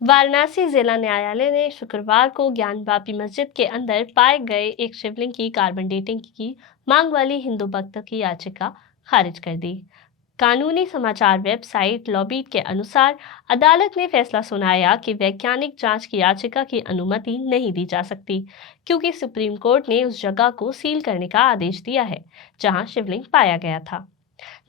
वाराणसी जिला न्यायालय ने शुक्रवार को ज्ञानवापी मस्जिद के अंदर पाए गए एक शिवलिंग की कार्बन डेटिंग की मांग वाली हिंदू भक्त की याचिका खारिज कर दी। कानूनी समाचार वेबसाइट लॉबीट के अनुसार अदालत ने फैसला सुनाया कि वैज्ञानिक जांच की याचिका की अनुमति नहीं दी जा सकती, क्योंकि सुप्रीम कोर्ट ने उस जगह को सील करने का आदेश दिया है जहां शिवलिंग पाया गया था।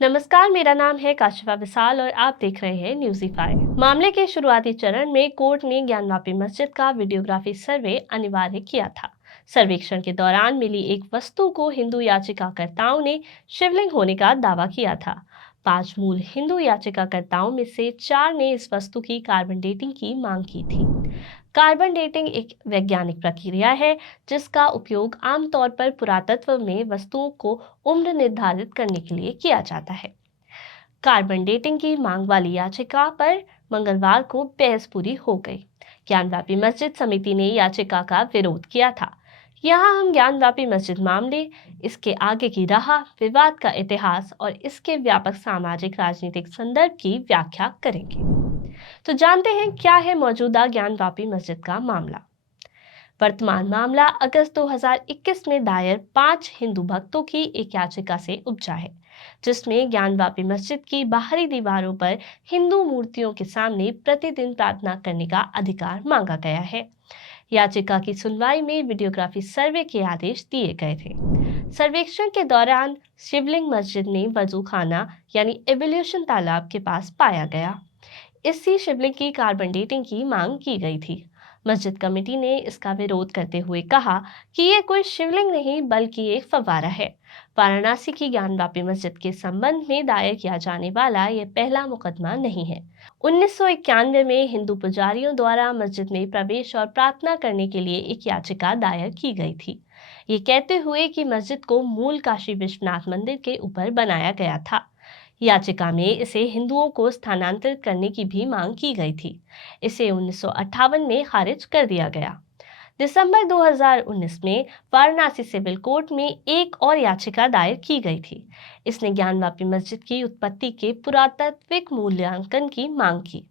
नमस्कार, मेरा नाम है काशिफा विशाल और आप देख रहे हैं न्यूज़ीफाई। मामले के शुरुआती चरण में कोर्ट ने ज्ञानवापी मस्जिद का वीडियोग्राफी सर्वे अनिवार्य किया था। सर्वेक्षण के दौरान मिली एक वस्तु को हिंदू याचिकाकर्ताओं ने शिवलिंग होने का दावा किया था। 5 मूल हिंदू याचिकाकर्ताओं में से 4 ने इस वस्तु की कार्बन डेटिंग की मांग की थी। कार्बन डेटिंग एक वैज्ञानिक प्रक्रिया है जिसका उपयोग आमतौर पर पुरातत्व में वस्तुओं को उम्र निर्धारित करने के लिए किया जाता है। कार्बन डेटिंग की मांग वाली याचिका पर मंगलवार को बहस पूरी हो गई। ज्ञानवापी मस्जिद समिति ने याचिका का विरोध किया था। यहाँ हम ज्ञानवापी मस्जिद मामले, इसके आगे की राह, विवाद का इतिहास और इसके व्यापक सामाजिक राजनीतिक संदर्भ की व्याख्या करेंगे। तो जानते हैं क्या है मौजूदा ज्ञानवापी मस्जिद का मामला। वर्तमान मामला अगस्त 2021 में दायर 5 हिंदू भक्तों की एक याचिका से उपजा है, जिसमें ज्ञानवापी मस्जिद की बाहरी दीवारों पर हिंदू मूर्तियों के सामने प्रतिदिन प्रार्थना करने का अधिकार मांगा गया है। याचिका की सुनवाई में वीडियोग्राफी सर्वे के आदेश दिए गए थे। सर्वेक्षण के दौरान शिवलिंग मस्जिद में वजू खाना यानी एवोल्यूशन तालाब के पास पाया गया। इसी शिवलिंग की कार्बन डेटिंग की मांग की गई थी। मस्जिद कमेटी ने इसका विरोध करते हुए कहा कि ये कोई शिवलिंग नहीं बल्कि एक फव्वारा है। वाराणसी की ज्ञानवापी मस्जिद के संबंध में दायर किया जाने वाला ये पहला मुकदमा नहीं है। 1991 में हिंदू पुजारियों द्वारा मस्जिद में प्रवेश और प्रार्थना करने के लिए एक याचिका दायर की गई थी, ये कहते हुए कि मस्जिद को मूल काशी विश्वनाथ मंदिर के ऊपर बनाया गया था। याचिका में इसे हिंदुओं को स्थानांतरित करने की भी मांग की गई थी। इसे 1958 में खारिज कर दिया गया। दिसंबर 2019 में वाराणसी सिविल कोर्ट में एक और याचिका दायर की गई थी। इसने ज्ञानवापी मस्जिद की उत्पत्ति के पुरातात्विक मूल्यांकन की मांग की।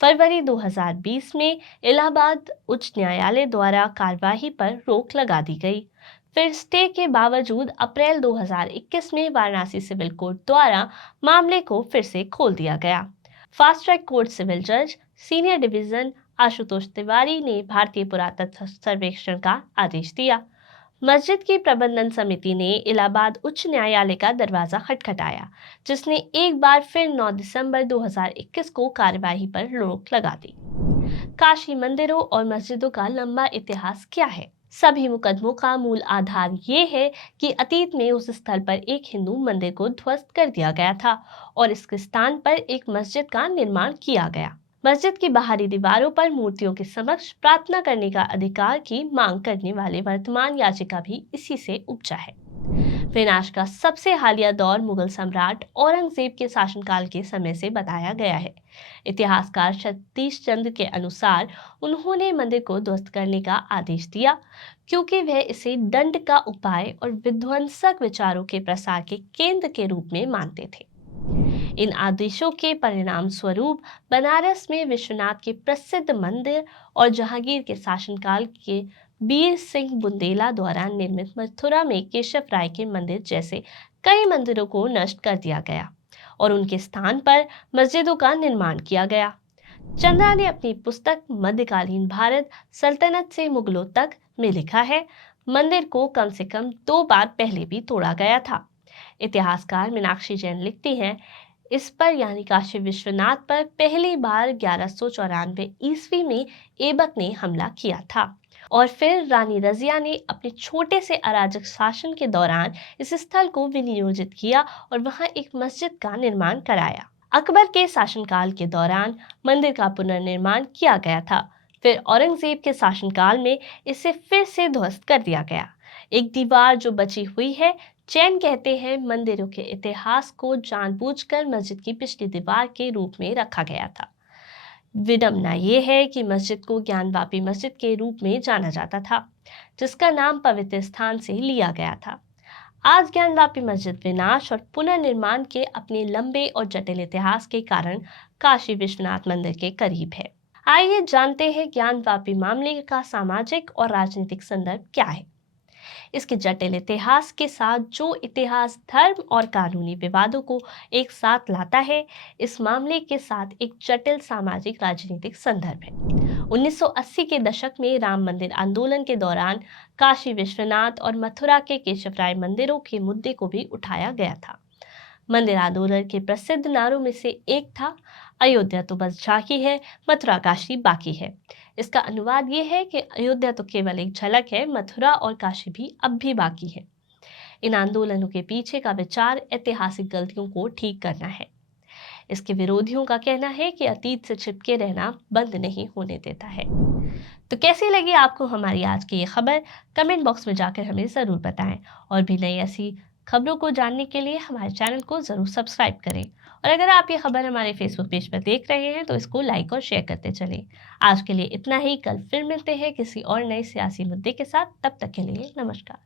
फरवरी 2020 में इलाहाबाद उच्च न्यायालय द्वारा कार्यवाही पर रोक लगा दी गई। फिर स्टे के बावजूद अप्रैल 2021 में वाराणसी सिविल कोर्ट द्वारा मामले को फिर से खोल दिया गया। फास्ट ट्रैक कोर्ट सिविल जज सीनियर डिवीजन आशुतोष तिवारी ने भारतीय पुरातत्व सर्वेक्षण का आदेश दिया। मस्जिद की प्रबंधन समिति ने इलाहाबाद उच्च न्यायालय का दरवाजा खटखटाया, जिसने एक बार फिर 9 दिसंबर 2021 को कार्यवाही पर रोक लगा दी। काशी मंदिरों और मस्जिदों का लंबा इतिहास क्या है? सभी मुकदमों का मूल आधार ये है कि अतीत में उस स्थल पर एक हिंदू मंदिर को ध्वस्त कर दिया गया था और इसके स्थान पर एक मस्जिद का निर्माण किया गया। मस्जिद की बाहरी दीवारों पर मूर्तियों के समक्ष प्रार्थना करने का अधिकार की मांग करने वाले वर्तमान याचिका भी इसी से उपजा है। विनाश का सबसे हालिया दौर मुगल सम्राट औरंगजेब के शासनकाल के समय से बताया गया है। इतिहासकार सतीश चंद्र के अनुसार उन्होंने मंदिर को ध्वस्त करने का आदेश दिया, क्योंकि वह इसे दंड का उपाय और विध्वंसक विचारों के प्रसार के केंद्र के रूप में मानते थे। इन आदेशों के परिणाम स्वरूप बनारस में विश्वनाथ के प्रसिद्ध मंदिर और जहांगीर के शासनकाल के वीर सिंह बुंदेला द्वारा निर्मित मथुरा में केशव राय के मंदिर जैसे कई मंदिरों को नष्ट कर दिया गया और उनके स्थान पर मस्जिदों का निर्माण किया गया। चंद्रा ने अपनी पुस्तक मध्यकालीन भारत सल्तनत से मुगलों तक में लिखा है, मंदिर को कम से कम 2 बार पहले भी तोड़ा गया था। इतिहासकार मीनाक्षी जैन लिखती हैं, इस पर यानी काशी विश्वनाथ पर पहली बार 1194 ईस्वी में ऐबक ने हमला किया था और फिर रानी रजिया ने अपने छोटे से अराजक शासन के दौरान इस स्थल को विनियोजित किया और वहां एक मस्जिद का निर्माण कराया। अकबर के शासनकाल के दौरान मंदिर का पुनर्निर्माण किया गया था। फिर औरंगजेब के शासनकाल में इसे फिर से ध्वस्त कर दिया गया। एक दीवार जो बची हुई है, जैन कहते हैं मंदिरों के इतिहास को जानबूझकर मस्जिद की पिछली दीवार के रूप में रखा गया था। विडंबना ये है कि मस्जिद को ज्ञानवापी मस्जिद के रूप में जाना जाता था, जिसका नाम पवित्र स्थान से लिया गया था। आज ज्ञानवापी मस्जिद विनाश और पुनर्निर्माण के अपने लंबे और जटिल इतिहास के कारण काशी विश्वनाथ मंदिर के करीब है। आइए जानते हैं ज्ञानवापी मामले का सामाजिक और राजनीतिक संदर्भ क्या है। इसके जटिल इतिहास के साथ जो इतिहास धर्म और कानूनी विवादों को एक साथ लाता है, इस मामले के साथ एक जटिल सामाजिक राजनीतिक संदर्भ है। 1980 के दशक में राम मंदिर आंदोलन के दौरान काशी विश्वनाथ और मथुरा के केशवराय मंदिरों के मुद्दे को भी उठाया गया था। मंदिर आंदोलन के प्रसिद्ध नारों में से एक था, अयोध्या तो बस झांकी है, मथुरा काशी बाकी है। इसका अनुवाद ये है कि अयोध्या तो केवल एक झलक है, मथुरा और काशी भी अब भी बाकी है। इन आंदोलनों के पीछे का विचार ऐतिहासिक गलतियों को ठीक करना है। इसके विरोधियों का कहना है कि अतीत से चिपके रहना बंद नहीं होने देता है। तो कैसी लगी आपको हमारी आज की ये खबर? कमेंट बॉक्स में जाकर हमें ज़रूर बताएं। और भी नई ऐसी खबरों को जानने के लिए हमारे चैनल को ज़रूर सब्सक्राइब करें। और अगर आप ये खबर हमारे फेसबुक पेज पर देख रहे हैं तो इसको लाइक और शेयर करते चलें। आज के लिए इतना ही। कल फिर मिलते हैं किसी और नए सियासी मुद्दे के साथ। तब तक के लिए नमस्कार।